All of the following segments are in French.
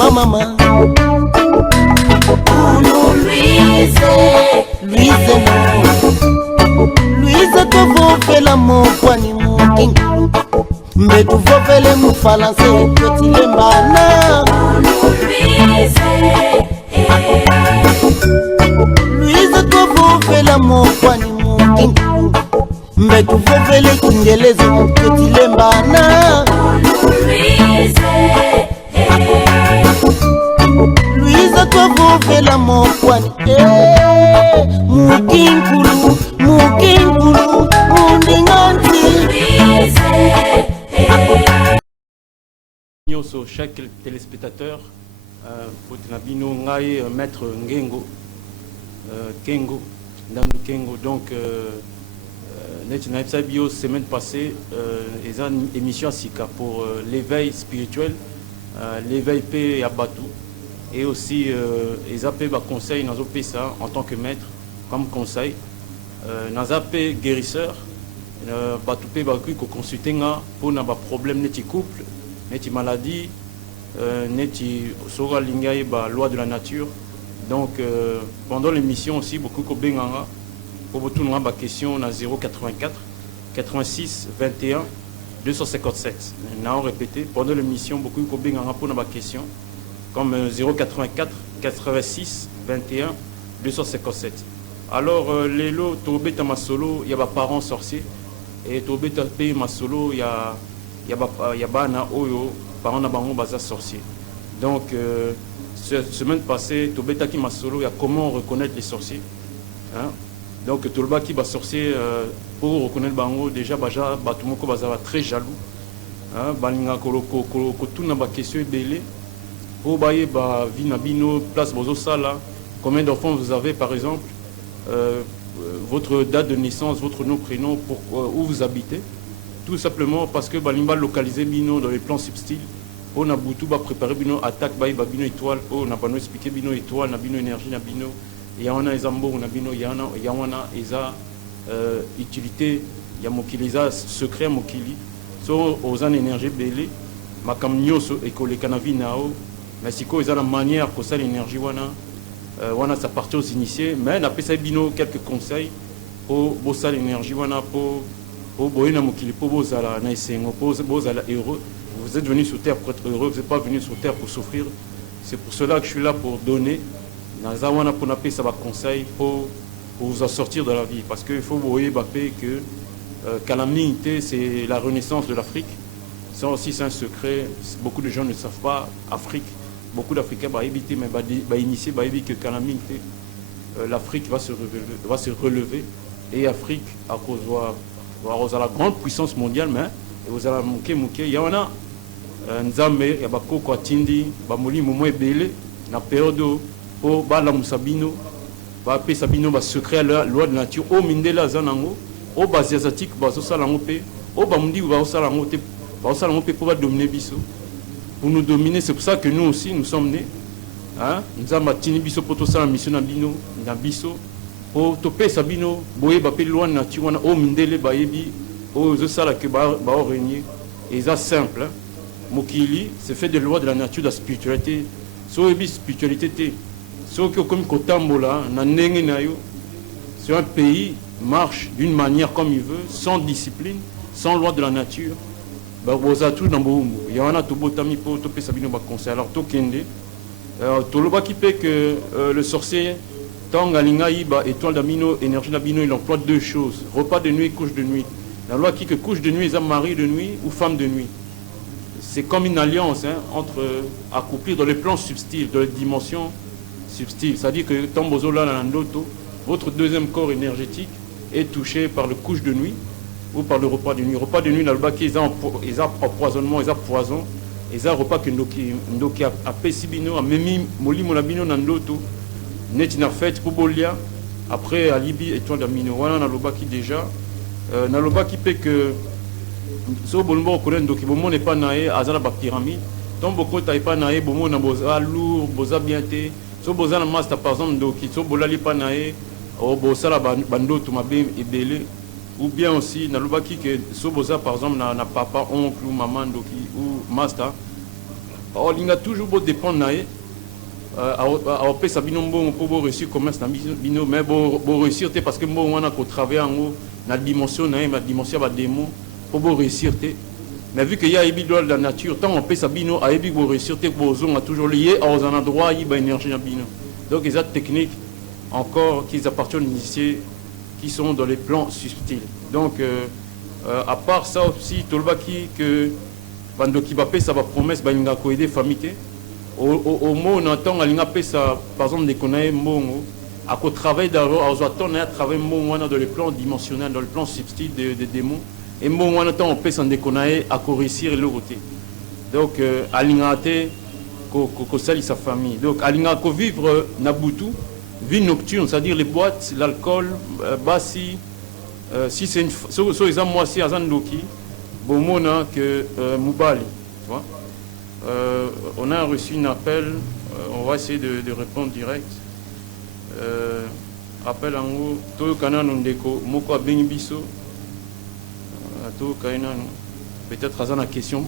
ma maman Louise tovovela mokwani mokingulu mbe tuvovele mufalanse kotilembana Louise tovovela mokwani mokingulu mbe tuvovele kingelezi kotilembana Louise tovovela mokwani mukingulu mundinganti Sur chaque téléspectateur, Nabino Ngai, maître Ngengo, Kengo, Ndamou Kengo. Donc, Bio, semaine passée, ils ont une émission à Sika pour l'éveil spirituel, l'éveil paix et abatou. Et aussi, ils ont fait conseil dans ça en tant que maître, comme conseil. Dans un guérisseur, Batoupé Baku, consulter pour nos problèmes de couple. Neti maladie, neti sora lingaye ba loi de la nature. Donc pendant l'émission aussi beaucoup ko benganga pour tout ba question na 084 86 21 257. Na on répété pendant l'émission beaucoup ko benganga pour na ba question comme 084 86 21 257. Alors les lots tobeta masolo, il y a ba parents sorciers et tobeta pays masolo, il y a Yabana Oyo, parents n'abango baza sorcier. Donc, semaine passée, Tobeta qui m'a solo, il y a comment reconnaître les sorciers. Hein? Donc, Tolba qui va sorcier, pour reconnaître Bango, déjà, Batumoko baza très jaloux. Balinga Koloko, tout n'a pas question belé. Pour bailler, Vina Bino, place Bozo Sala, combien d'enfants vous avez par exemple, votre date de naissance, votre nom, prénom, où vous habitez. Tout simplement parce que Balimba localisé Bino dans les plans subtils. On a Boutou préparé Bino attaque Bino étoile. On a pas expliqué Bino étoile, Bino énergie, Bino. Il y a un Zambo, Bino, il y a utilité, il y a Mokili, secret Mokili. So aux an énergie belé, ma camnioso et que les canavi nao. Mais si quoi ils ont la manière que ça l'énergie wana ça partir aux initiés. Mais on a fait ça Bino quelques conseils pour bosser l'énergie wana pour vous êtes venu sur terre pour être heureux, vous n'êtes pas venu sur terre pour souffrir. C'est pour cela que je suis là pour donner. Pour appeler ça conseil pour vous en sortir de la vie. Parce qu'il faut vous voyez que calamité, c'est la renaissance de l'Afrique. Ça aussi, c'est un secret. Beaucoup de gens ne savent pas. Afrique, beaucoup d'Africains vont éviter, mais vont initier, vont éviter que calamité. L'Afrique va se relever. Et l'Afrique, à cause de la grande puissance mondiale, mais vous allez il y en a Nzambe, il y a Bakoko Atindi, Bamoli Momo Ebele, na période pour Bala Moussabino, Bapé Sabino, secret à la loi de nature, au Mindela Zanango, au Basiatique, Baso Salangope, au Bamundi, Baso Salangope, pour dominer Bisso. Pour nous dominer, c'est pour ça que nous aussi, nous sommes nés. Nous avons Tini Bisso pour tout ça, la mission Nabino, Nabisso. Pour topé Sabino, Boye Bapé loi de nature, au Mindele Bayebi, au Zosala que Bao régner. Et ça simple. Mokili, c'est fait de loi de la nature, de la spiritualité. So ebi spiritualité. So que comme Kotambola, Nanenge Nayo, c'est un pays marche d'une manière comme il veut, sans discipline, sans loi de la nature. Tout dans Boumou. Il y en a tout botami pour topé Sabino Bakonse. Alors Tokende, Toloba qui fait que le sorcier, Tangalinga Iba, étoile d'amino, énergie d'amino, il emploie deux choses. Repas de nuit et couche de nuit. La loi qui que couche de nuit, ils ont mari de nuit ou femme de nuit. C'est comme une alliance entre accouplir dans les plans subtils, dans les dimensions subtiles. C'est-à-dire que Tambozola Nandoto, votre deuxième corps énergétique est touché par le couche de nuit ou par le repas de nuit. Repas de nuit, dans le bas, ils ont empoisonnement, ils ont poison, ils ont repas que Ndoki a Pessibino, a Memi, Moli Monabino Nandoto, Netina Fête, Pobolia, après à Libye, étoile d'amino. Voilà, dans le bas qui déjà. Dans le bas qui fait que so bolombo connaît donc bon n'est pas naé azala ba pyramide donc beaucoup taille pas naé bon na boza lourd boza bien té so boza na master par exemple donc so bolali pas naé o bosala bando to mabe ebele ou bien aussi na lobaki que so boza par exemple na papa oncle ou maman donc ou master or il a toujours beau dépendre naé a opé sa bino bon pour réussir commerce na bino mais bon réussir parce que bon on a ko travailler en haut na dimension naé ma dimension ba démon pour réussir té mais vu que y a ébi de la nature tant on peut sa bino a ébi pour réussir té pour zone a toujours lié aux endroits il ba énergie na bino donc les autres techniques encore qui appartiennent ici qui sont dans les plans subtils donc à part ça aussi tolbaki que bando qui va payer ça va promesse ba inga ko aider famille au mot on entend alinga payer ça par exemple des connaît mongo à ko travail d'abord à attendre à travailler mongo dans le plan dimensionnel dans le plan subtil des démons et mongo on entend on paye sans déconner à ko réussir le côté donc alinga té ko sali sa famille donc alinga ko vivre nabutu vie nocturne c'est-à-dire les boîtes l'alcool bassi si c'est une so exemple moi si azandoki bon mona que Moubali tu vois on a reçu un appel on va essayer de répondre direct appel en haut to kana ndeko moko abengi biso to kaina peut-être azana question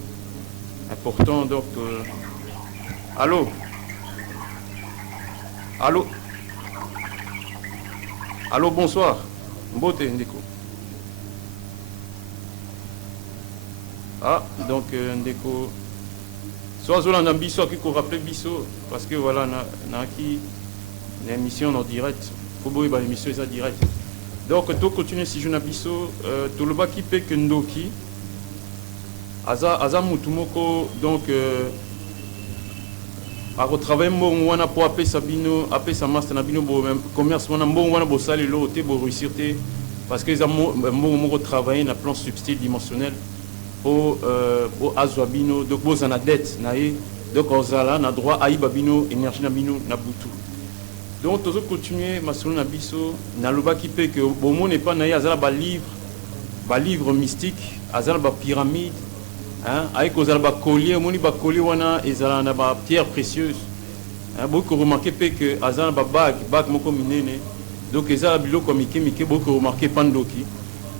important donc allô allô allô bonsoir mbote ndeko. Ah, donc ndeko soit Zola biso qui ko rappeler biso parce que voilà na qui l'émission en direct faut boy ba l'émission est en direct donc to continuer si je na biso to le ba qui pe que ndoki aza mutumoko donc a retravailler mon wana pour appeler Sabino appeler sa master na bino bo même commerce wana bon wana bo sali lo te bo réussir te parce que ils ont retravailler na plan subtil dimensionnel pour azwabino donc vous en a dette naé donc ozala na droit à ibabino énergie na bino na butu donc toujours continuer masolo na biso na loba qui peut que bon mon n'est pas naé azala ba livre mystique azala ba pyramide hein avec ozala ba collier moni ba collier wana ezala na ba pierre précieuse hein beaucoup remarquer que azala ba bague moko minene donc ezala biloko mike beaucoup remarquer pandoki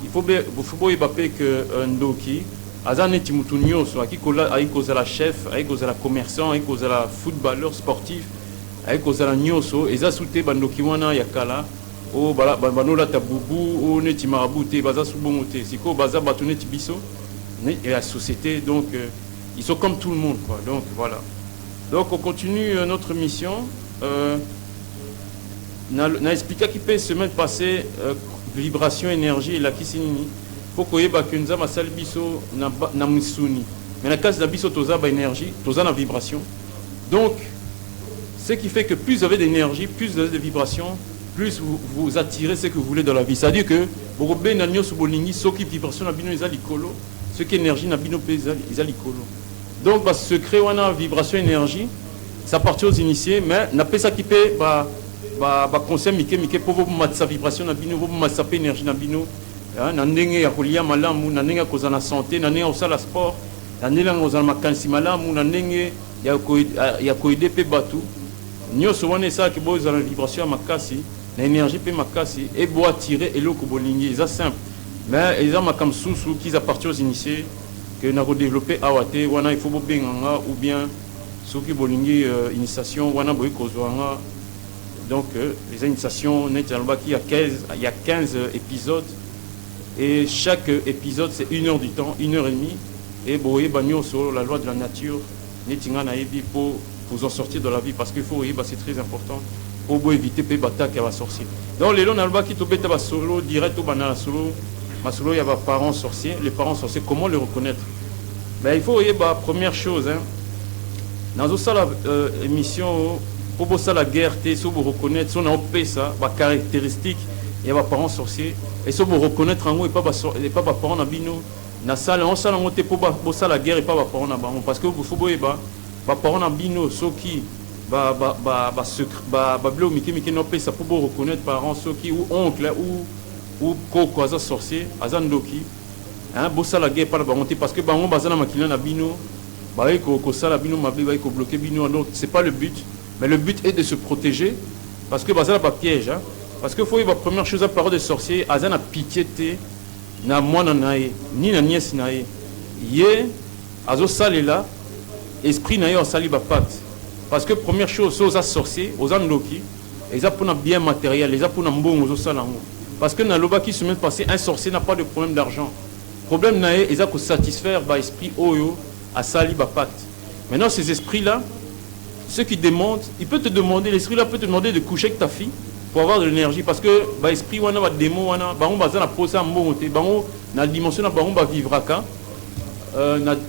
il faut baper que ndoki azane timutu nyonso akikola aikozala chef aikozala commerçant aikozala footballeur sportif aikozala nyonso eza sute bandoki wana ya kala o banola tabubu o neti marabu te baza subongo te siko baza bato neti biso et la société donc ils sont comme tout le monde quoi donc voilà donc on continue notre mission na expliqué qui peut semaine passée vibration énergie et la kisinini faut que yeba que nzama sali biso na musuni mais na case na biso toza ba énergie toza na vibration donc ce qui fait que plus vous avez d'énergie plus vous avez de vibrations plus vous attirez ce que vous voulez dans la vie c'est à dire que beaucoup ben na nyoso bolingi soki vibration na bino ezali kolo ce qui énergie na bino pe ezali kolo donc ba secret wana vibration énergie ça partit aux initiés mais na pesa qui peut ba conseil mike pour vous mettre sa vibration na bino vous mettre sa énergie na bino na ndenge ya kolia malamu na ndenge koza na santé na ndenge osala sport na ndenge ozala makanisi malamu na ndenge ya koide pe batu nyonso wana esa ki bo ezala vibration ya makasi na énergie pe makasi et bo attirer eloko bolingi eza simple mais eza makambo susu qui appartient aux initiés que na ko développer awate wana il faut bo benganga ou bien soki bolingi initiation wana boy kozwanga donc les initiations net il y a 15 épisodes et chaque épisode c'est 1 heure du temps 1 heure et demie et boye bagno sur la loi de la nature netinga na ebi pour vous en sortir de la vie parce qu'il faut c'est très important pour éviter pe batak ya sorcier donc les lona alba qui to beta ba solo direct au banana solo ma solo ya ba parents sorciers les parents sorciers comment les reconnaître ben il faut première chose hein dans ça émission pour ça la guerre te so vous reconnaître son on paie ça ba caractéristiques il y a parents sorciers et so vous reconnaître en haut et pas parents na bino na salle on salle on te pour ça la guerre et pas parents na baron parce que vous faut parents na bino soki blo miki no paie ça pour vous reconnaître parents soki ou oncle ou koko aza sorcier aza ndoki hein bo ça la guerre pas la baron parce que bango bazana makina na bino ba ko sala bino mabe ba ko bloquer bino donc c'est pas le but mais le but est de se protéger parce que bazana pas piège hein parce que faut y avoir première chose à parler de sorcier azana pitié te na mwana nae ni na nièce nae ye azo salela esprit na yo sali ba pacte parce que première chose aux sorciers aux andoki ils a pour un bien matériel les a pour un bon aux salango parce que dans le bas qui semaine passée un sorcier n'a pas de problème d'argent problème na ils a que satisfaire ba esprit oyo à sali ba pacte maintenant ces esprits là ceux qui demandent il peut te demander l'esprit là peut te demander de coucher avec ta fille pour avoir de l'énergie parce que ba esprit wana ba démon wana bango bazana poser un bon côté bango na dimension na bango ba vivraka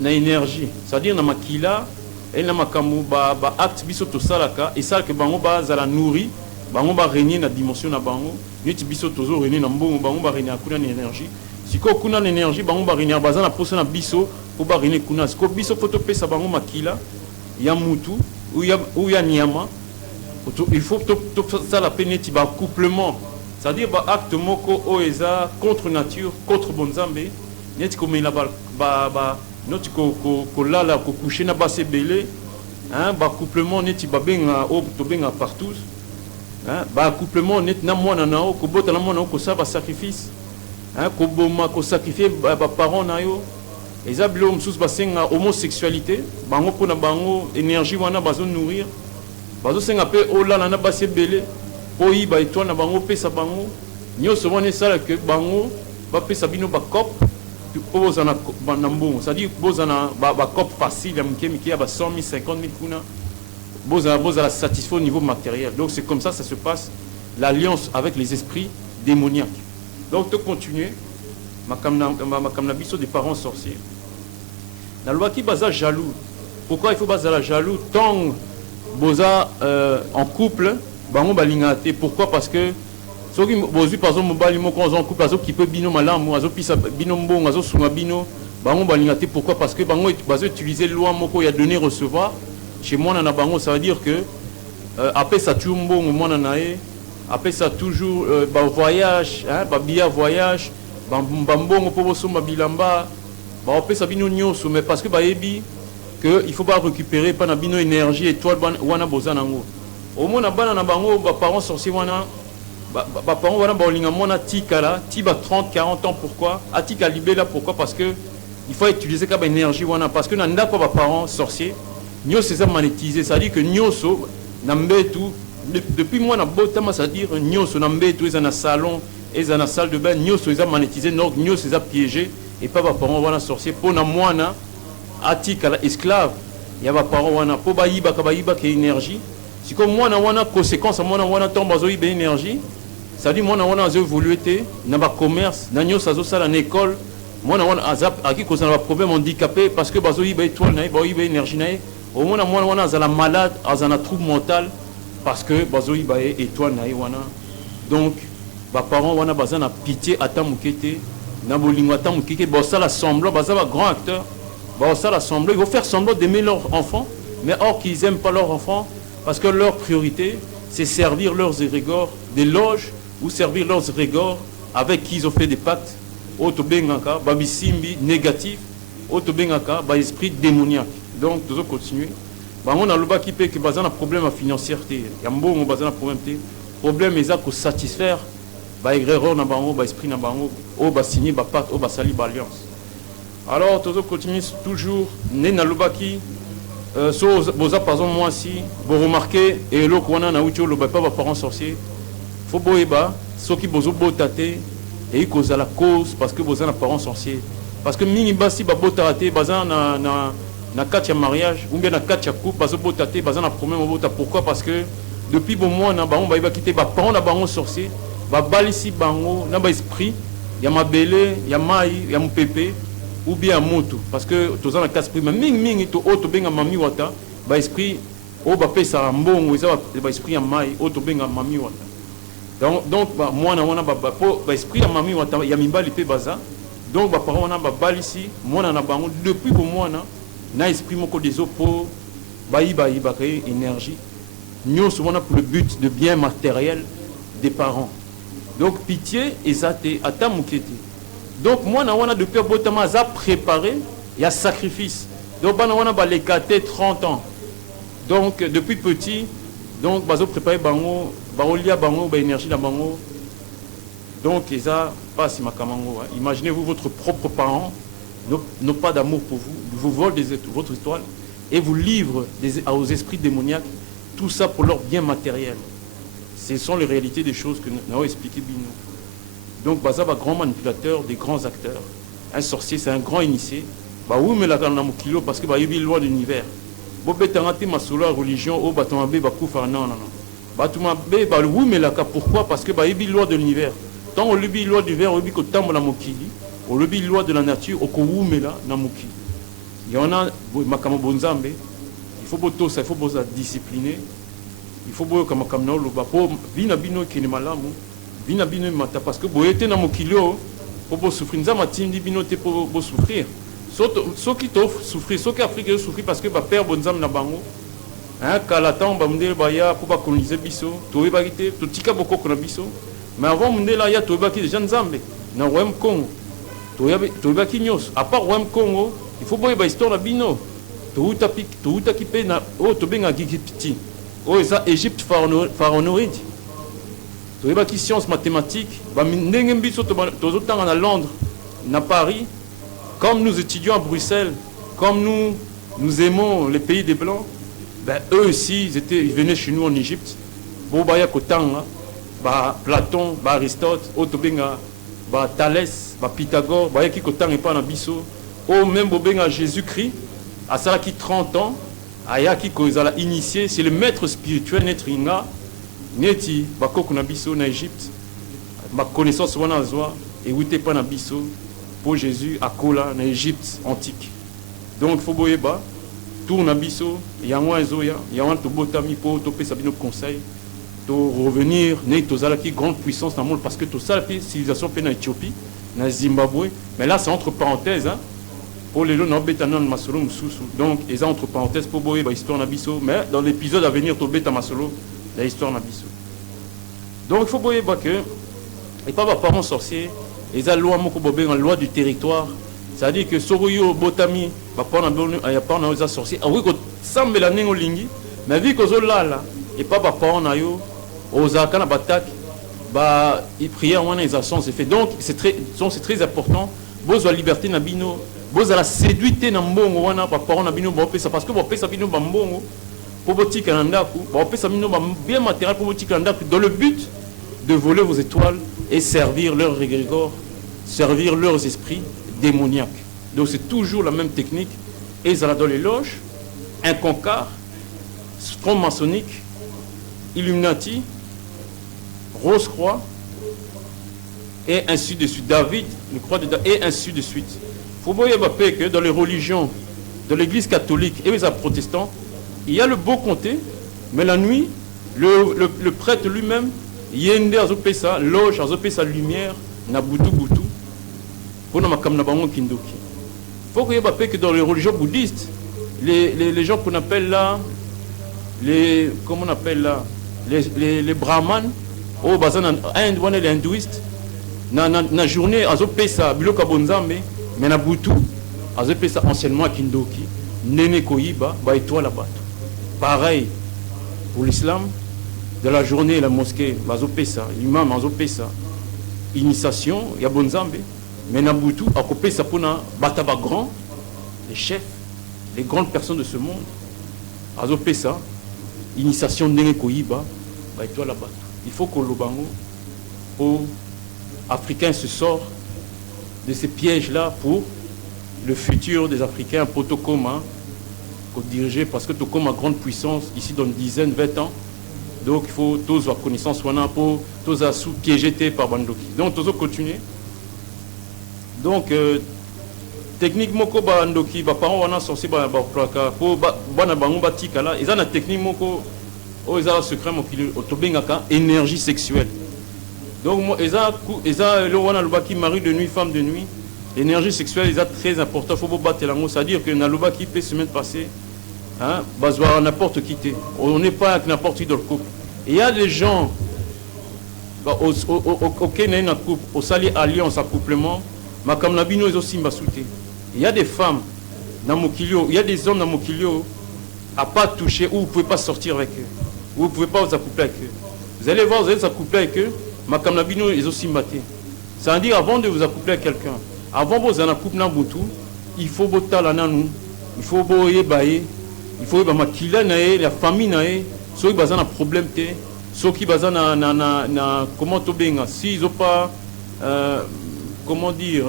na énergie c'est-à-dire na makila et na makamu ba acte biso to salaka et ça que bango ba zala nourri bango ba régner na dimension na bango niti biso tozo régner na mbongo bango ba régner kuna na énergie siko kuna na énergie bango ba régner bazana poser na biso pour ba régner kuna siko biso photo pesa bango makila ya mutu ou ya nyama il faut ça la peine ti ba couplement c'est-à-dire ba acte moko oeza contre nature contre bonzambe neti comme il a ba noti ko lala ko coucher na basse belé hein ba couplement neti ba benga o to benga partout hein ba couplement net na mwana na o ko bota na mwana ko ça ba sacrifice hein ko boma ko sacrifier ba parents na yo ezabilo msus ba senga homosexualité bango pona bango énergie wana bazo nourrir bazo senga pe o lala na basse belé po yi ba étoile na bango pesa bango nyoso wana sala que bango ba pesa bino ba cop bozana banambo c'est-à-dire bozana ba cop facile ya mike ya ba 100 000 50 000 kuna bozala satisfait au niveau matériel donc c'est comme ça se passe l'alliance avec les esprits démoniaques donc de continuer makamna biso des parents sorciers na loi qui baza jaloux pourquoi il faut bazala jaloux tant boza en couple bango balingate pourquoi parce que soki bozui par exemple mobali moko en couple azo qui peut bino malamu azo pisa bino mbongo azo suma bino bango balingate pourquoi parce que bango bazo utiliser loi moko ya donner recevoir chez moi na bango ça veut dire que après ça tu mbongo mona nae après ça toujours ba voyage hein ba bia voyage ba mbongo po bosoma bilamba ba après ça bino nyoso mais parce que ba yebi que il faut pas récupérer pas na bino énergie étoile wana bozanango au moins na bana na bango ba parents sorciers wana ba parents wana ba olinga mona tikala tiba 30 40 ans pourquoi atika libela pourquoi parce que il faut utiliser comme énergie wana parce que na ndako ba parents sorciers nyoso c'est ça monétiser ça dit que nyoso na mbetu depuis moi na botama ça dire nyoso na mbetu ils en a salon ils en a salle de bain nyoso ils a monétiser donc nyoso ils a piégé et pas ba parents wana sorciers pour na mwana atika esclave il y a ba parents wana pour ba yiba que énergie si comme moi na wana conséquence moi na wana tombe zo yiba énergie ça dit moi na wana zo évoluer na ba commerce na nyoso zo sala na école moi na wana azap aki cause na problème handicapé parce que bazo yiba étoile na ba yiba énergie na au moins moi na wana azala malade azana trouble mental parce que bazo yiba étoile na wana donc ba parents wana bazana pitié atamukete na bolingo atamukeke ba sala semblant baza ba grand acteur ba sala semblant ils vont faire semblant d'aimer leur enfant mais or qu'ils aiment pas leur enfant parce que leur priorité c'est servir leurs égorts des loges ou servir leurs égorts avec qui ils ont fait des pactes autobengaka babisimbi négatif autobengaka ba esprit démoniaque donc toujours continuer bango na loba ki pe que bazana problème financier té ya mbongo bazana problème ezako satisfaire ba egrero na bango ba esprit na bango o ba signer ba pacte o ba sali ba alliance alors toujours continuer toujours né na loba ki so boza par exemple moi si vous remarquez et le qu'on a na ucho le pas parents sorciers faut boeba so ki bozo botate et cause à la cause parce que boza na parents sorciers parce que mingi basi ba botate baza na quatre mariage ou bien na quatre couple bazo botate baza na problème bota pourquoi parce que depuis bon mois na bango ba quitter ba parents na bango sorciers ba balisi bango na ba esprit ya mabele ya mai ya mpepe ou bien moto parce que tous en casse prime mingi to auto benga mami wata ba esprit o ba pesa mbongo ça ba esprit en mai auto benga mami wata donc ba moi na wana ba esprit ya mami wata ya mimbali pe baza donc ba parents na ba balisi moi na bango depuis pour moi na esprit moko des opos ba créer énergie nous souvent pour le but de bien matériel des parents donc pitié ezate atamukete. Donc moi na wana depuis botama za préparé il y a sacrifice donc bana wana ba les 30 ans donc depuis petit donc bazo préparer bango ba olia bango ba énergie na bango donc ça passe makamango imaginez-vous votre propre parent n'ont pas d'amour pour vous, vous volent votre étoile et vous livrent aux esprits démoniaques, tout ça pour leur bien matériel. Ce sont les réalités des choses que nous avons expliquées. Donc, Baza va grand manipulateur, des grands acteurs. Un sorcier, c'est un grand initié. Bah oui, mais là, dans kilo parce que bah il y a loi de l'univers. Bon, betangati ma solo religion, oh bah ton ba koufa non. Bah tu m'as bah oui, mais là pourquoi? Parce que bah il y a loi de l'univers. Tant on lui loi de l'univers, on lui ko tambo na mokili, on lui loi de la nature, au ko mais là na mokili. Il y en a makamo bonzambe. Il faut boto ça, il faut boza discipliner. Il faut boyo kama kamna lo ba po vina bino kini malamu. Vina bino mata parce que boyete na mokilio pour souffrir. Nous avons dit binoté pour souffrir. Ceux qui t'offrent souffrir, ceux qui Afrique souffrir parce que ba père bonzam na bango. Hein, kalatan ba mundele ba ya pour pas coloniser biso, to ebakite, to tika boko na biso. Mais avant mundela ya to ebaki déjà nzambe na Royaume Congo. To ebaki nyos. À part Royaume Congo, il faut boyer ba histoire na bino. To utaki pe na o to benga Gigipti. O eza Égypte pharaonoïde. To ebaki science mathématique, ba ndenge biso to zotanga na Londres, na Paris. Comme nous étudions à Bruxelles, comme nous aimons les pays des Blancs, ben, eux aussi, ils venaient chez nous en Égypte. Bobaya Kotanga, Platon, Aristote, Otobenga, Thalès, Pythagore, Bayaki Kotanga et Panabiso, ou même Bobenga Jésus-Christ, à ça qui 30 ans, Ayaki Kozala initié, c'est le maître spirituel, Netringa, Neti, Bakokunabiso, en Égypte, ma connaissance Wanazwa, et Wite Panabiso. Pour Jésus à Kola, en Égypte antique. Donc, il faut boyeba, tourne à Bisso, Yanwa Ezoya, Yanwa Tobotami pour toper Sabino conseil, pour revenir, Neitozalaki, grande puissance dans le monde, parce que tout ça, la civilisation fait en Éthiopie, en Zimbabwe, mais là, c'est entre parenthèses, hein, pour les gens, Bétanon, Masolo, Moussoussou. Donc, ils ont entre parenthèses pour boyeba, histoire Nabisso, mais dans l'épisode à venir, Tobeta Masolo, la histoire Nabisso. Donc, il faut boyeba que, et pas parents sorciers, et la loi en loi du territoire, c'est-à-dire que Soroyo Botami, il n'y a pas de sorcier. Ah oui, que semble la néolingi, mais vu que là, et pas parents nayo, aux akana batak, ils priaient en les actions, c'est fait. Donc c'est très important. Boz la liberté nabino, boz la séduité nambongo wana parents nabino bopesa parce que bopesa bino bambongo pour botique nandaku, bopesa bino bien matériel pour botique nandaku dans le but de voler vos étoiles et servir leurs égrégores, servir leurs esprits démoniaques. Donc c'est toujours la même technique. Et ça dans les loges, un concard, front maçonnique, Illuminati, Rose-Croix, et ainsi de suite. David, le croix de David, et ainsi de suite. Il faut voir que dans les religions, dans l'église catholique et les protestants, il y a le beau comté, mais la nuit, le prêtre lui-même, Yende azopesa loge azopesa lumière na butu pour na makam na bango kindoki. Faut que dans les religions bouddhistes, les gens qu'on appelle là les brahmanes au bazan les hindouistes na journée azopesa biloka bonzambe mais na butu azopesa anciennement kindoki nene koyiba ba étoile bato. Pareil pour l'islam. De la journée, la mosquée, l'imam, initiation, il y a Bonzambe, mais Nabutu, à côté ça pour Bataba grand, les chefs, les grandes personnes de ce monde, Azopesa, initiation Nene Koyiba, il faut que le Bango, aux Africains se sortent de ces pièges-là pour le futur des Africains, pour Tokoma, diriger, parce que Tokoma a grande puissance, ici dans une dizaine, 20 ans. Donc il faut tous avoir connaissance pour tous sous piégés par Bandoki. Donc tous continuer. Donc techniquement ko Bandoki ba parents wana sorti ba plaka pour bana bango batika là, ils ont une technique moko o ils ont secret mo ki otobengaka énergie sexuelle. Donc moi ils ont le wana lobaki mari de nuit, femme de nuit. L'énergie sexuelle est très importante, faut battre lango, c'est-à-dire que na lobaki peut semaine passée. Hein, n'importe qui. On n'est pas avec n'importe qui dans le couple. Il y a des gens au Kenya, au Sali Alliance, accouplement, mais comme Nabino est aussi mbasouté. Il y a des femmes dans Mokilio, il y a des hommes dans Mokilio à pas toucher, où vous ne pouvez pas sortir avec eux, où vous ne pouvez pas vous accoupler avec eux. Vous allez voir, vous allez vous accoupler avec eux, mais comme Nabino est aussi mbaté. Ça veut dire avant de vous accoupler avec quelqu'un, avant de vous en accoupler dans Boutou, il faut botter la nanou, il faut boyer bailler. il faut ba makila na la famille na ceux qui bazana problème te, ceux qui bazana na comment to benga si ils ont pas comment dire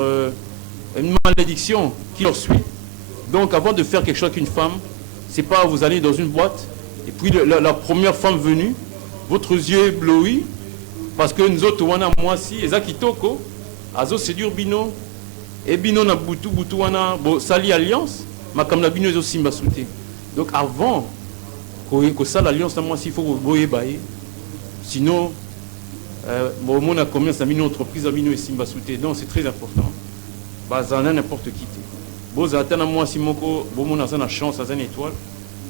une malédiction qui leur suit. Donc avant de faire quelque chose avec une femme, c'est pas vous allez dans une boîte et puis la première femme venue, votre yeux ébloui parce que nous autres wana moi si ezakitoko azo séduire bino et bino na butu wana bo sali alliance makam na bino ezo simba souté. Donc avant que ça l'alliance moi si faut boyer bailler sinon bon mon a combien ça bino entreprise bino et simba souté. Donc c'est très important. Bazana n'importe qui. Boza atana moi si moko bon mon a chance à une étoile.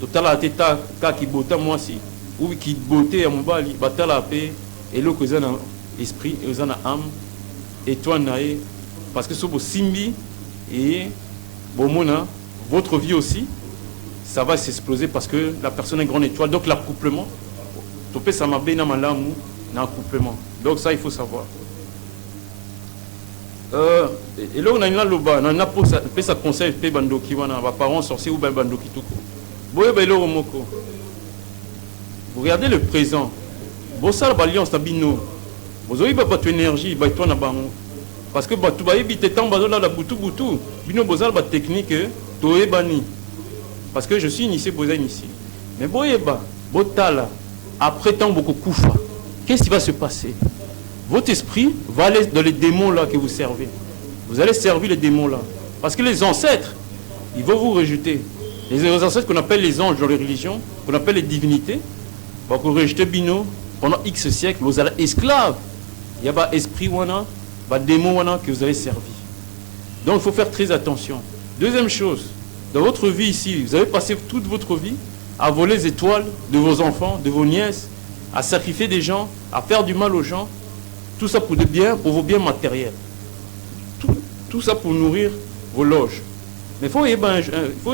Total a teta ka ki bota moi si ou qui beauté à mon bali batala paix et l'eau que zana esprit et zana âme et toi nae parce que ce beau simbi et bon mona votre vie aussi ça va s'exploser parce que la personne est grande étoile donc l'accouplement topé ça m'a bien malamu na accouplement donc ça il faut savoir et là on a une loba on a pour ça peut ça conseil pe bando ki wana ba parents sorciers ou ben bando ki tuko boye ba lo moko. Vous regardez le présent. Vous savez l'alliance na bino. Vous avez pas votre énergie, ba toi na bango. Parce que ba tu ba éviter tant ba la butu. Bino bozal ba technique to ebani. Parce que je suis initié boza ici. Mais boyeba, botala après tant beaucoup koufa. Qu'est-ce qui va se passer? Votre esprit va aller dans les démons là que vous servez. Vous allez servir les démons là parce que les ancêtres, ils vont vous rejeter. Les ancêtres qu'on appelle les anges dans les religions, qu'on appelle les divinités. Vous rejetez bino pendant X siècles, vous allez esclaves. Il y a pas esprit wana, pas démon wana que vous avez servi. Donc il faut faire très attention. Deuxième chose, dans votre vie ici, vous avez passé toute votre vie à voler les étoiles de vos enfants, de vos nièces, à sacrifier des gens, à faire du mal aux gens. Tout ça pour vos biens matériels. Tout ça pour nourrir vos loges. Mais il faut y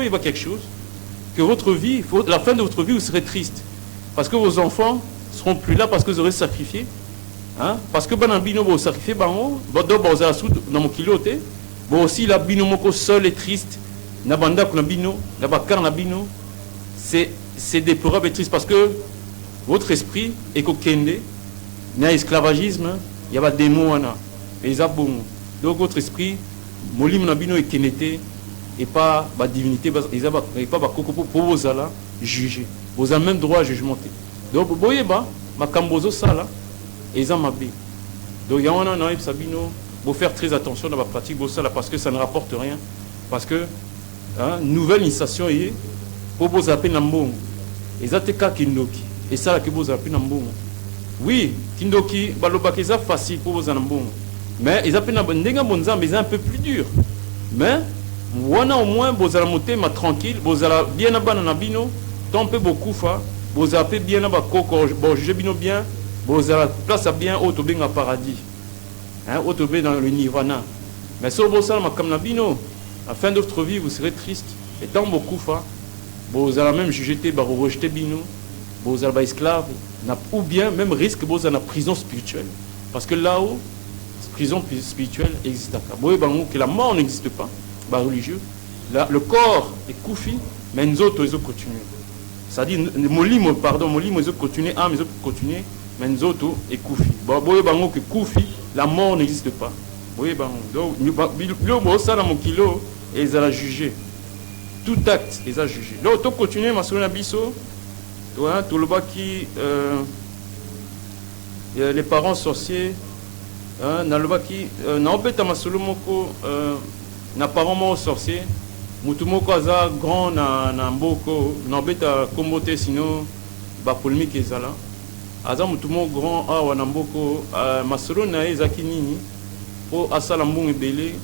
avoir quelque chose, que votre vie, la fin de votre vie, vous serez triste. Parce que vos enfants ne seront plus là parce que vous aurez sacrifié. Hein? Parce que Banabino vous sacrifiez, dans mon kiloté, aussi la bino moko seul et triste, Nabanda Kunabino, Nabakar Nabino, c'est déplorable et triste parce que votre esprit est kokende, il y a esclavagisme, il y a des mots, et ça bon. Donc votre esprit, Molim Nabino est kenete, et pas la divinité, et pas pour vous allez juger. Vous avez même droit à jugementer. Donc, vous voyez, ma cambozo ça là, et ça m'a bien. Donc, il y a un Sabino, faut faire très attention dans la pratique ça là parce que ça ne rapporte rien. Parce que, nouvelle initiation est, pour vous appeler Nambon. Et ça, c'est Kindoki. Et ça, que vous appelez Nambon. Oui, Kindoki, c'est facile pour vous Nambon. Mais ils appellent Nambon, mais c'est un peu plus dur. Mais, wana au moins vous allez monter ma tranquille vous allez bien abana na bino tant peu beaucoup fa vous allez bien ba koko bon je bino bien vous allez place bien au to benga paradis hein au to dans le nirvana mais so vous allez comme na bino à la fin de votre vie vous serez triste et tant beaucoup fa vous allez même juger ba rejeter bino vous allez ba esclave ou bien même risque vous allez en prison spirituelle parce que là-haut prison spirituelle existe pas boy bango que la mort n'existe pas. Religieux, là, le corps est koufi, mais nous autres, ils ont continué. C'est-à-dire, molimo, ils ont continué, ils ont continué, mais nous autres, est koufi. Bon, que koufi, la mort n'existe pas. Donc, nous, ça dans mon kilo, et ils ont jugé. Tout acte, ils ont jugé. Donc, tu continues, ma soeur Nabiso, toi, tout le bas qui, les parents sorciers, dans le bas qui, n'a pas ma soeur Moko, na parents sorcier mutumoko aza grand na mboko na beta kombote sino ba polémique ezala aza mutumo grand awa na mboko masolo na ezaki nini po asala mbongo ebele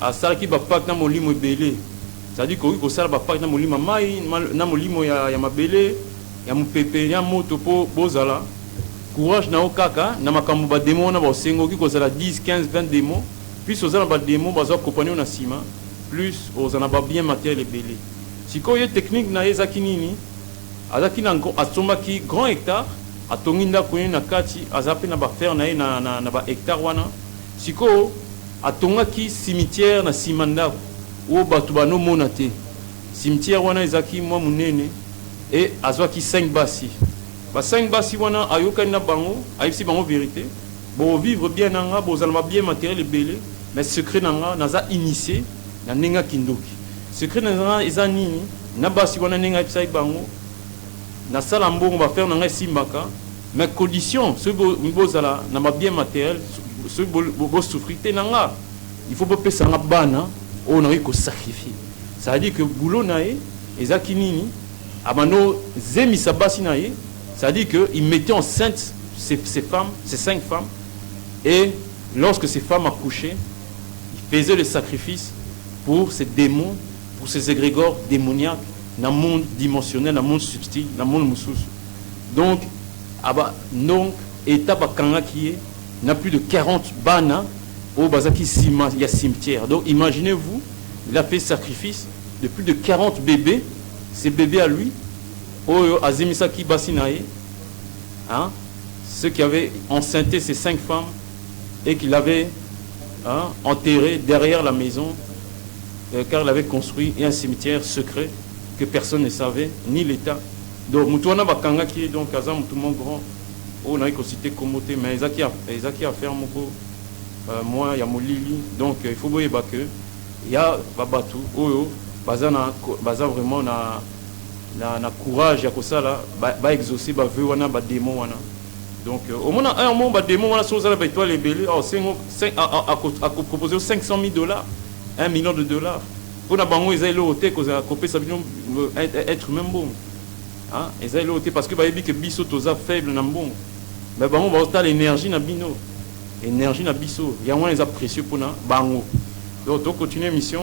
asala ki ba pak na molimo ebele c'est-à-dire ko sala ba pak na molimo mai na molimo ya mabele ya mupepe ya moto po bozala courage na okaka na makambo ba démon na ba sengo ki ko sala 10 15 20 démons. Plus aux gens des mots, ils accompagnent au ciment, plus aux gens bien matériel et belé. Si vous avez technique na ezakinini, azakina asomaki grand hectare, atonginda kwenye na kati, azape na ba faire na ba hectare wana. Si vous atongaki cimetière na simanda, ou batu bano monate. cimetière wana ezaki mwa munene et azwaki 5 basi ba 5 basi wana ayokani na bango ayebisi bango vérité bon vivre bien nanga bozalama bien matériel ebele mais secret nanga naza initié na nenga kindoki secret nanga eza nini na basi wana nenga ayebisaki bango na sala mbongo ba faire nanga simbaka mais condition ce bozala na ba bien matériel ce bo souffrir te nanga il faut pas pesa nga bana on a eu ko sacrifier ça veut dire que boulot nae ezaki nini amano zemi sabasi nae ça veut dire que il mettait enceinte ces femmes ces 5 femmes et lorsque ces femmes accouchaient il faisait le sacrifice pour ces démons pour ces égrégores démoniaques dans le monde dimensionnel dans le monde subtil dans le monde mususu donc étape kanga qui est n'a plus de 40 bana au bazaki sima il y a cimetière donc imaginez-vous il a fait sacrifice de plus de 40 bébés ces bébés à lui au azimisaki basinae hein ceux qui avaient enceinté ces 5 femmes et qu'il avait enterré derrière la maison car il avait construit un cimetière secret que personne ne savait ni l'État donc mutuana bakanga qui est donc azam tout le monde grand on a cité commoté mais ezaki a faire moko moi il y a molili donc il faut boyer que il y a babatu oyo baza vraiment na courage ya kosala ba exaucer ba vœu wana ba démon wana donc au moins un moment ba démon wana so zala ba étoile ebele a proposer $500,000 $1 million pour na bango ezali loté ko za kopesa bino être même bon hein ezali loté parce que ba yebi que biso toza faible na mbongo mais bango ba ota l'énergie na bino énergie na biso yango les précieux pour na bango donc on continue mission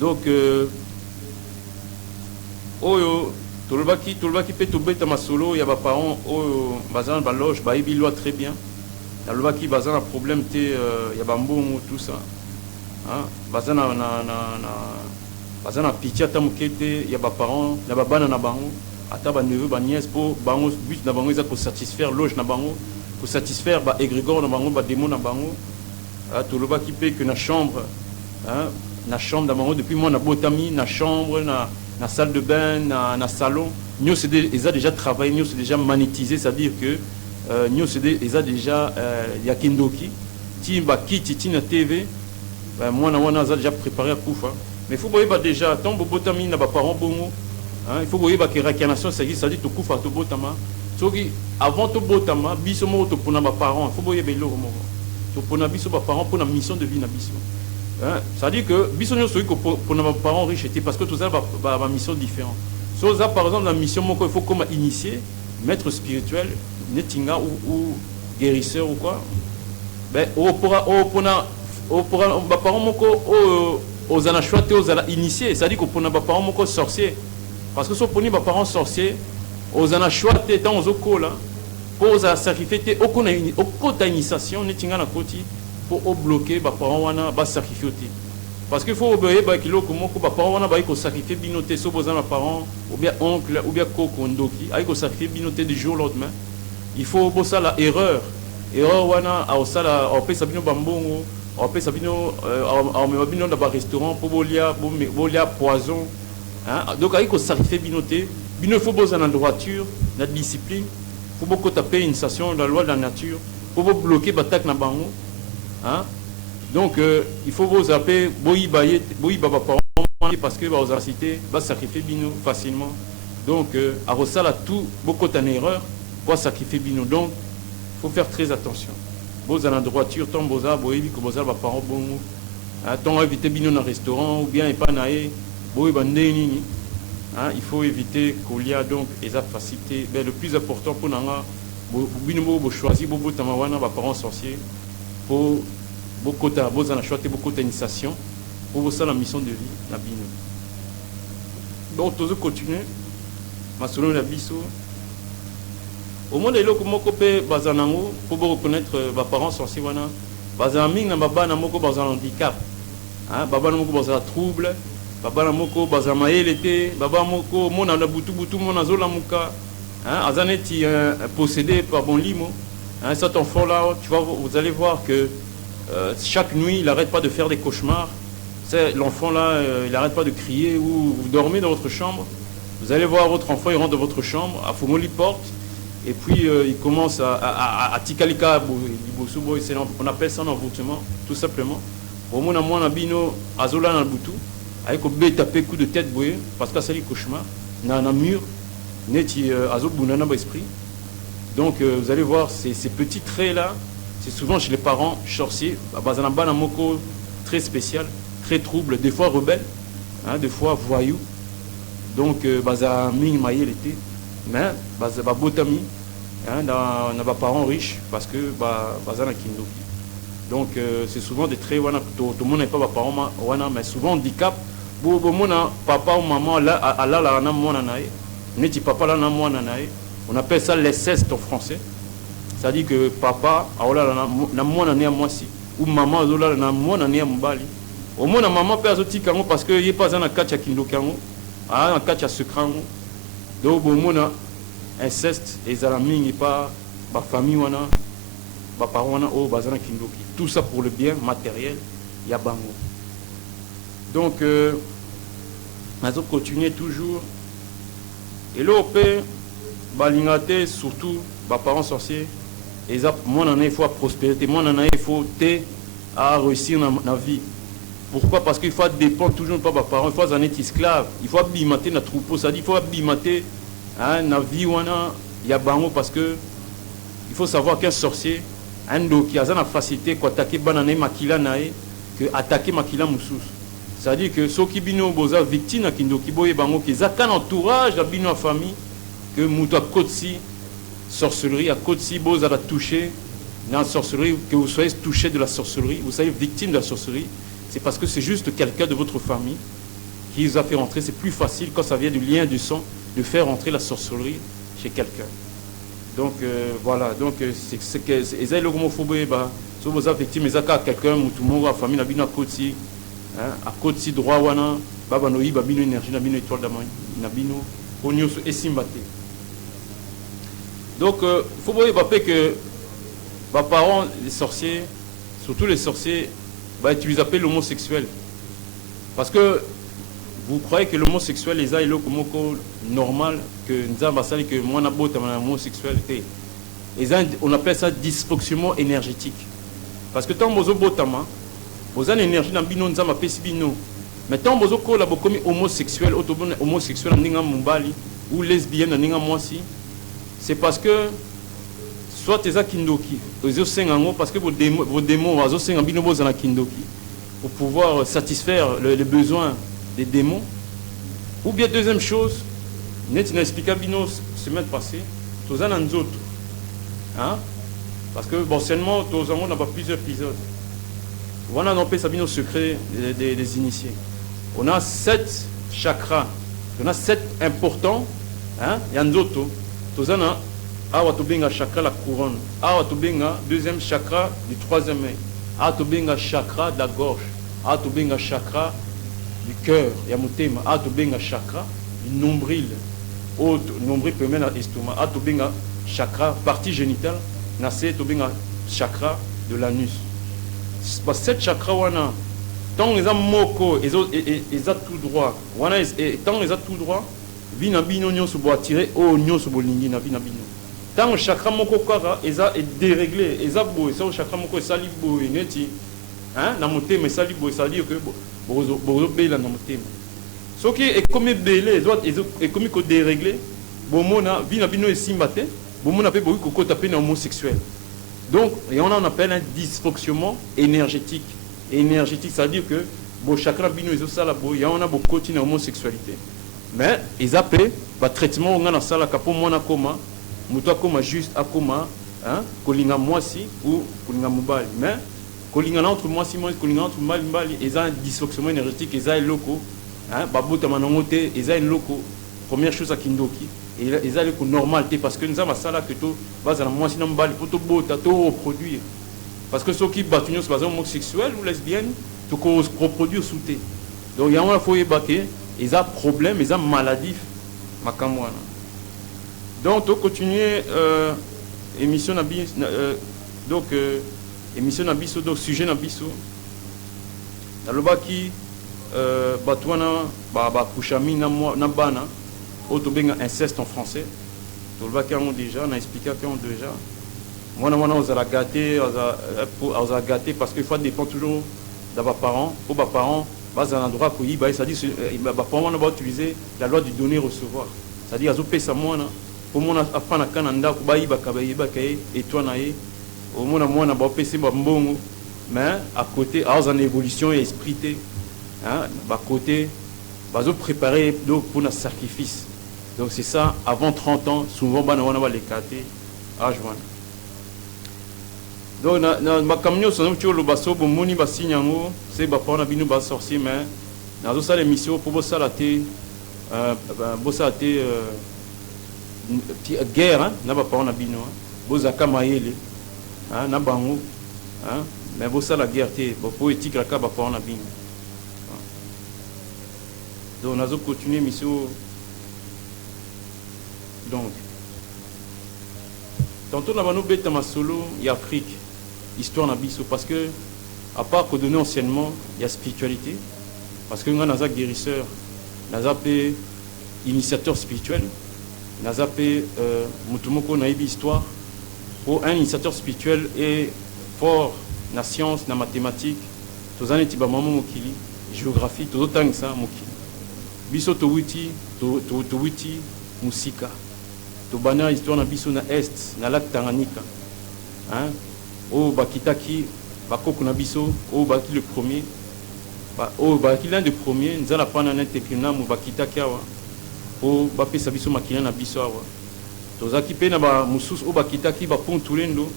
donc oyo tolobaki pe tobeta masolo ya ba parents oyo bazana ba loge ba yebi loi très bien tolobaki bazana problème te ya ba mbongo tout ça hein bazana bazana pitié tamukete ya ba parents na ba bana na bango ata ba neveu ba nièce pour bango but na bango eza ko satisfaire loge na bango pour satisfaire ba égrégore na bango ba démon na bango tolobaki pe que na chambre hein na chambre na bango depuis moi na botami na chambre na salle de bain na salon nous c'est déjà travaillé nous c'est déjà monétisé c'est à dire que nous c'est déjà ya kindoki ti ba kiti ti na TV ben moi na déjà préparé à kufa mais faut boyer ba déjà tant botami na ba parents bongo hein il faut boyer ba que réincarnation ça dit to kufa to botama soki avant to botama biso mo to pona ba parents il faut boyer belo mo to pona biso ba parents pour la mission de vie na biso hein ça dit que biso nous soki pour nos parents riches parce que tout ça ba mission différente so ça par exemple la mission moko il faut comme initier maître spirituel netinga ou guérisseur ou quoi ben au pour ba parents moko aux anachouate aux ala initier ça dit que pour nos parents moko sorcier parce que so poni ba parents sorcier aux anachouate tant aux okola pour sacrifier au côté initiation netinga na koti pour bloquer ba parents wana ba sacrifier parce qu'il faut obéir ba kilo ko moko ba parents wana ba ko sacrifier binoté so bozana parents ou bien oncle ou bien koko ndoki ay ko sacrifier binoté du jour au lendemain il faut bossa la erreur wana a osala on peut sabino bambongo on peut sabino on me bino dans ba restaurant pour bolia poison hein donc ay ko sacrifier binoté bino faut bozana droiture la discipline faut beaucoup taper une station dans la loi de la nature pour bloquer batak na bango hein donc il faut vous appeler baba parents parce que vous cité va sacrifier bino facilement donc à ressala tout beaucoup en erreur pour sacrifier bino donc faut faire très attention vous en droiture tant boza boyebi que boza ba parents bon tant éviter bino dans restaurant ou bien pas naé boy bandé nini hein il faut éviter colia donc eza facilité mais le plus important pour nanga bino bo choisir bo tamawana ba parents sorciers pour beaucoup de choses à choisir beaucoup d'initiation pour ça la mission de vie la bino donc tous continuer ma selon la biso au moins les locaux moko pe bazanango pour reconnaître ba parents sorciers wana bazaming na baba na moko bazan handicap hein baba na moko bazan trouble baba na moko bazan maelete baba moko mona na butu mona zola muka hein azaneti possédé par bon limo hein cet enfant là tu vas vous allez voir que chaque nuit il n'arrête pas de faire des cauchemars l'enfant là, il n'arrête pas de crier, ou vous dormez dans votre chambre, vous allez voir votre enfant, il rentre dans votre chambre, à Fomoli porte, et puis il commence à tikalika, on appelle ça un envoûtement, tout simplement. Au moins, on a bino azola dans le boutou, avec un taper coup de tête, parce que c'est le cauchemar, dans un mur, neti azobunana esprit. Donc vous allez voir ces petits traits là, c'est souvent chez les parents sorciers, bazanaba na moko très spécial, très trouble, des fois rebelle, hein, des fois voyou. Donc baza ming maye l'été, mais baza botami, hein, dans nos parents riches parce que bazana kindoki. Donc c'est souvent des traits wana tout le monde n'est pas parents wana, mais souvent handicap. Bo mona papa ou maman là la na mona nae, neti papa là na mona nae. On appelle ça l'inceste en français. C'est-à-dire que papa na mona ne moi si ou maman azola na mona ne mbali. Au moins la maman peut azotika ngo parce que il pas na kacha kindoki ngo, na kacha secret ngo. Donc bon mona inceste et zalami n'est pas ba famille wana ba parents wana o bazana kindoki. Tout ça pour le bien matériel ya bango. Donc nous allons continuer toujours. Et là, on peut balingate surtout les parents sorciers. Et ça, moi, il faut prospérité, moi, il faut à réussir dans la vie. Pourquoi? Parce qu'il faut dépendre toujours pas des parents, il faut être esclave, il faut abimater notre troupeau, c'est-à-dire il faut abimater la vie il y a bango parce que il faut savoir qu'un sorcier, un do qui a la facilité d'attaquer banane makila nae que attaquer makila moussous. C'est-à-dire que ceux qui bino boza victime à kindoki boye bango qui zakan entourage de bino famille que mouto à côte-ci sorcellerie à côte-ci boza la toucher dans la sorcellerie, que vous soyez touché de la sorcellerie, vous soyez victime de la sorcellerie, c'est parce que c'est juste quelqu'un de votre famille qui vous a fait rentrer. C'est plus facile quand ça vient du lien du sang de faire rentrer la sorcellerie chez quelqu'un. Donc voilà, donc c'est que les homophobes bah si vous êtes victime mais à quelqu'un tout le monde la famille na bino à côte-ci. À côté droit wana baba no yiba bino énergie na bino étoile d'amant na bino onyoso esimbate. Donc faut voir que les parents les sorciers, surtout les sorciers, tu les appelles l'homosexuel parce que vous croyez que l'homosexuel les a elo comme normal que nzamba sali que moi na bota na homosexualité. On appelle ça dysfonctionnement énergétique parce que tant bozo botama vous avez une énergie dans bino nzamba pesi bino. Mais tant bozo ko la bokomi homosexuel, homosexuel ninga mumbali ou lesbienne ninga mwasi, c'est parce que soit tes kindoki, ozo sengango parce que vos démons ozo senga bino boza na kindoki pour pouvoir satisfaire les besoins des démons. Ou bien deuxième chose, net n'a expliqué bino semaine passée, toza na nzoto. Hein? Parce que bon seulement toza on n'a pas plusieurs épisodes. Voilà, on peut savoir nos secrets des initiés. On a 7 chakras. On a 7 importants. Il y a d'autres. On a un chakra la couronne. Un deuxième chakra du troisième œil. Un chakra de la gorge. Un chakra du cœur. Il y a un chakra du nombril. Autre nombril peut mener à l'estomac. Un chakra partie génitale. Il y a un chakra de l'anus. Cette chakra wana tant ils ont moko ils ont tout droit wana tant ils ont tout droit bina bino nyonso bo attirer o nyonso bo lingi na bina bino tant chakra moko kara ils ont déréglé ils ont bo ça chakra moko sali bo neti hein na motema sali bo ça dire que bozo bela na motema ce qui est comme belé ils ont comme ko déréglé bo mona bina bino esimbate bo mona pe bo ko taper na homosexuel. Donc, on en appelle un dysfonctionnement énergétique. Énergétique, c'est-à-dire que bon chakra bino ils ont ça là, il y en a beaucoup continuent homosexualité. Mais ils appellent le traitement on a ça là pour moi na coma, muto coma juste à coma, hein, kolinga mwasi ou kolinga mobali. Mais kolinga entre mwasi moi kolinga entre mobali, ils ont un dysfonctionnement énergétique, ils ont un loco, hein, babota manongote, ils ont un loco. Première chose à kindoki. Et ils ont le normal parce que nous avons ça là que tout va dans moi sinon bali pour tout reproduire parce que ceux qui battent nous sont homosexuels ou lesbiennes tout reproduire sous thé. Donc il y a un faut ébaquer ils ont problème ils ont maladie makamwana. Donc on continue émission na donc émission na biso donc sujet na biso dans le baki bato wana bakushami na bana oyo tobenga inceste en français tolobaki yango déjà na expliquaki yango déjà mwana ozala gâté parce qu'il faut dépendre toujours de baparents po baparents bazala na droit koyiba c'est-à-dire baparents wana bautiliser la loi du donner recevoir c'est-à-dire azopesa mwana po mwana afana kana ndako bayibaka ye etwa na ye omona mwana baopesi bambongo mais à côté en évolution et esprit hein côté bazo préparer donc pour un sacrifice donc c'est ça avant 30 ans souvent bana wana les caté âge wana donc na makamnyo sono tcholo baso bomoni basinyango c'est ba pona binu ba sorcier mais nazo ça l'émission pour bossa la té guerre hein na ba pona binu bozaka mayele hein na bango hein mais bossa la guerre té bo poétique la ka ba pona binu donc nazo continuer mission donc tantôt na bano beta masolo et Afrique histoire na biso parce que à part que donner anciennement il y a spiritualité parce que nous naza guérisseur naza pe initiateur spirituel naza pe mutumoko na ibi histoire pour un initiateur spirituel et fort na science na mathématiques tozane ti ba mama mokili géographie tozotang ça mokili biso to witi musika to bana histoire na biso na est na lac Tanganyika hein o bakitaki bakoko na biso o baki le premier o baki l'un des premiers nzala pana na tekina mu bakitaki awa o bapesa biso makina na biso awa tozaki pe na ba mususu o bakitaki ba pont tulendo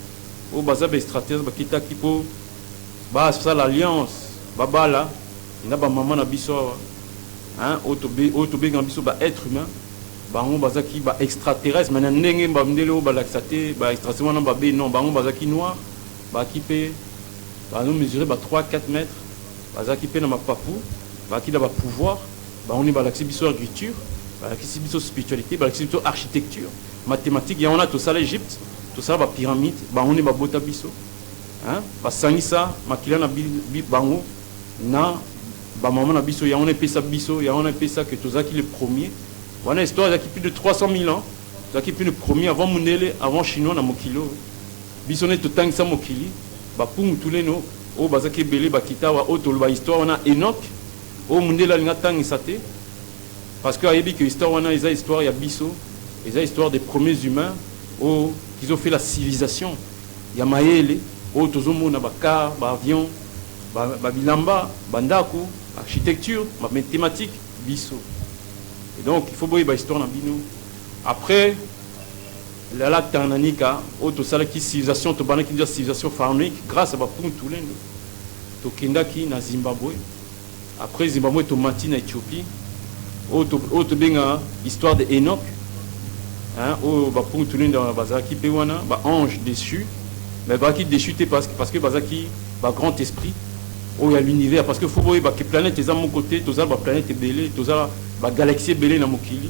o bazabe stratège bakitaki po ba ça l'alliance babala na ba mama na biso awa hein o to be biso ba être humain bango bazaki ba extraterrestre mais ndenge ba mndelo ba laxaté ba extraterrestre wana ba be non bango bazaki noir ba kipe ba nous mesurer ba 3-4 mètres bazaki pe na mapapu ba ki da ba pouvoir ba on est ba laxi biso agriculture ba laxi biso spiritualité ba laxi biso architecture mathématiques ya on a tout ça l'Égypte tout ça ba pyramide ba on est ba bota biso hein ba sangisa makila na bango na ba maman na biso ya on est pesa biso ya on est pesa que tout ça qui le premier voilà histoire qui plus de 300 000 ans ça qui plus le premier avant Mundele avant chinois na mokilo bisone to tang sa mokili ba pung tuleno o bazaki belé ba kitawa o tolba histoire on a Enoch o Mundele linga tang saté parce que ayebi que histoire on a isa histoire ya biso isa histoire des premiers humains o qui ont fait la civilisation ya mayele o tozomo na ba car ba avion ba bilamba bandako architecture ma mathématique biso. Et donc, il faut voir l'histoire dans Bino. Après, la lac Tanganyika, autre salle qui civilisation, to bana qui dit civilisation pharaonique, grâce à Bapung Toulen, to Kendaki na Zimbabwe. Après Zimbabwe, to Mati na Éthiopie. Autre benga histoire de Enoch. Hein, au Bapung Toulen dans Bazaki Pewana, ba ange déchu. Mais Bazaki déchu parce que Bazaki ba grand esprit. Oh, il y a l'univers parce que faut voir que planète est à mon côté, tous la planète est belée, tous la galaxie est belée dans mon kili.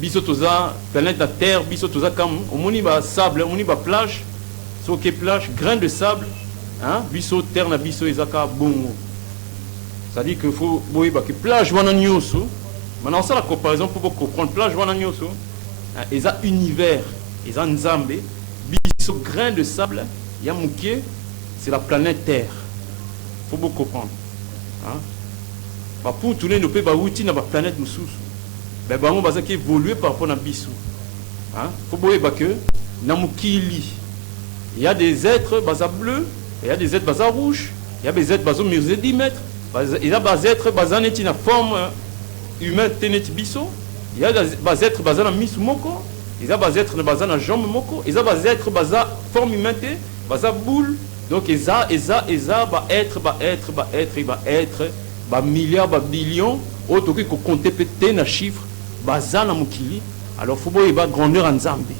Biso tous la planète la Terre, biso tous la comme on y va sable, on y va plage, sur quelle plage, grain de sable, hein, biso terre na biso ezaka bongo. Ça dit que faut voir que plage wana nyoso. Maintenant ça la comparaison pour comprendre plage wana nyoso, eza univers, eza nzambe, biso grain de sable, ya mukie, c'est la planète Terre. Faut beaucoup comprendre. Hein? Bah pour tourner nos pays, bah outil na planète mususu. Ben bah on va qui évoluer par rapport à biso. Hein? Faut voir que na mukili, il y a des êtres basa bleu, il y a des êtres basa rouge, il y a des êtres basa mesurés 10 mètres, il y a des êtres basa neti na forme humaine tenet biso, il y a des êtres basa na misu moko, il y a des êtres basa na jambe moko, il y a des êtres basa forme humaine basa boule. Donc, ça va être, milliards, billions, autre que compter peut-être un chiffre, bazana mukili. Alors, il faut voir grandeur en Zambie.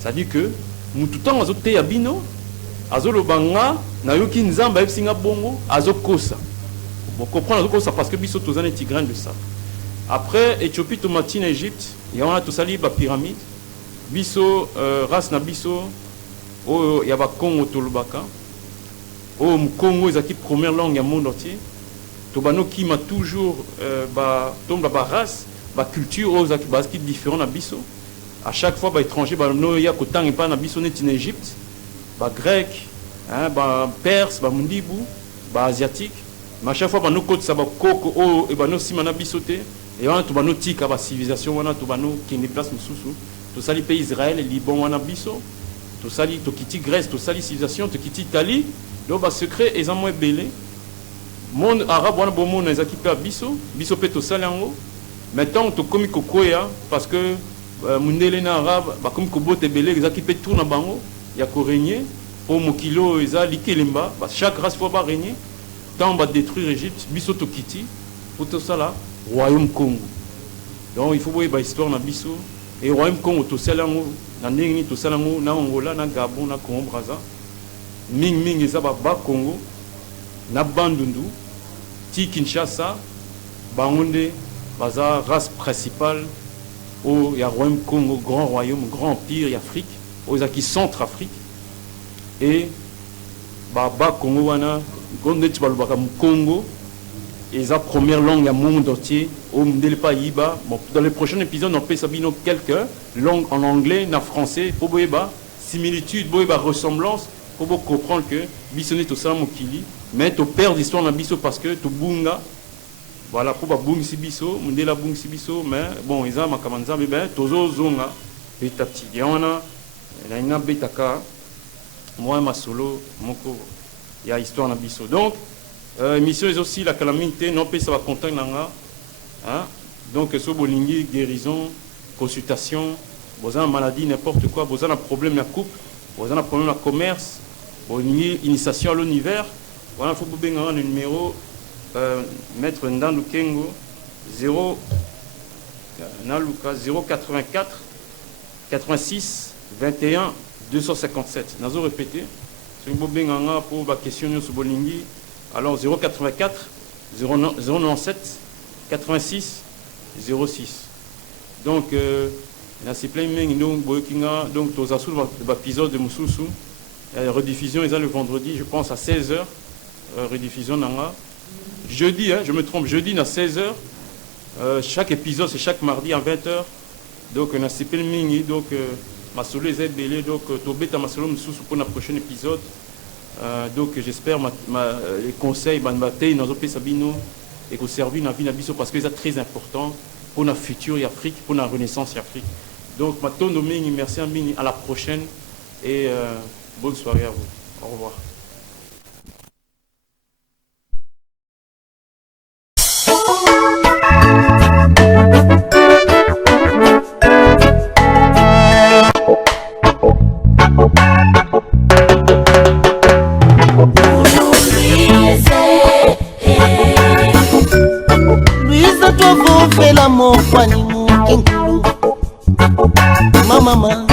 C'est-à-dire que, nous tout le temps, azote yabino, azolo banga, na yoki nzamba epsinga bongo, azokosa. Vous comprenez azokosa parce que biso tozane tigran de ça. Après, Éthiopie, Tomatine, Égypte, il y a tout ça libre pyramide. Biso, race na biso, il y a Congo Tolobaka. Au Congo, ils ont la première langue du monde entier. tobano qui m'a toujours tombe ba race ba culture aux qui différent na biso à chaque fois ba étranger ba no ya kotang pas na biso net en Égypte ba grec hein ba perse ba mundibu ba asiatique mais à chaque fois ba no côte ça ba koko o e ba no sima na biso te et wana tobano tika ba civilisation wana tobano qui ne place mususu to sali pays Israël Liban wana biso to sali to kiti Grèce to sali civilisation to kiti Italie donc ba secret et en moins belé monde arabe wana bon monde ezaki pe biso biso pe to salango maintenant to komi kokoya parce que mundele na arabe ba komi ko bote belé ezaki pe tourna bango ya ko régner pour mokilo eza likelemba ba chaque race faut ba régner tant ba détruire Égypte biso to kiti pour tout ça là royaume Congo donc il faut voir ba histoire na biso et royaume Congo to salango na ndenge to salango na Angola na Gabon na Congo Brazza ming eza ba Congo na Bandundu ti Kinshasa bangonde baza race principale au ya royaume Congo grand royaume grand empire ya Afrique aux qui Centrafrique et ba Congo wana gonde ti balobaka mu Congo et sa première langue ya monde entier au ndele pa yiba bon dans les prochains épisodes on peut sabino quelques langues en anglais na français pour boyeba similitude boyeba ressemblance pour comprendre que bisonné to ça mokili mais to perdre l'histoire na biso parce que to bunga voilà pour ba bungi si biso mundela bungi si biso mais bon ils ont makamanza mais ben tozo zonga petit à petit yana na ina betaka moi ma solo moko ya histoire na biso donc mission est aussi la calamité non pas ça va content nanga hein donc so bolingi guérison consultation bozana maladie n'importe quoi bozana problème na couple bozana problème na commerce bolingi initiation à l'univers voilà faut vous benga un numéro maître Ndandu Kengo 0 naluka 084 86 21 257 nazo répéter c'est une benga pour ba question sur bolingi alors 084 097 86 06 donc na c'est plein donc bokinga donc tous asus l'épisode de Mususu rediffusion est le vendredi je pense à 16h rediffusion nanga jeudi hein, je me trompe jeudi à 16h chaque épisode c'est chaque mardi à 20h donc na c'est plein donc ma solo est belé donc tobeta ma solo Mususu pour le prochain épisode donc j'espère les conseils banbatei dans pays sabino et que servir na vie na biso parce que c'est très important pour la future Afrique pour la renaissance Afrique donc matondo mingi merci à la prochaine et bonne soirée à vous au revoir. Louise, toi, vous faites l'amour, Mama.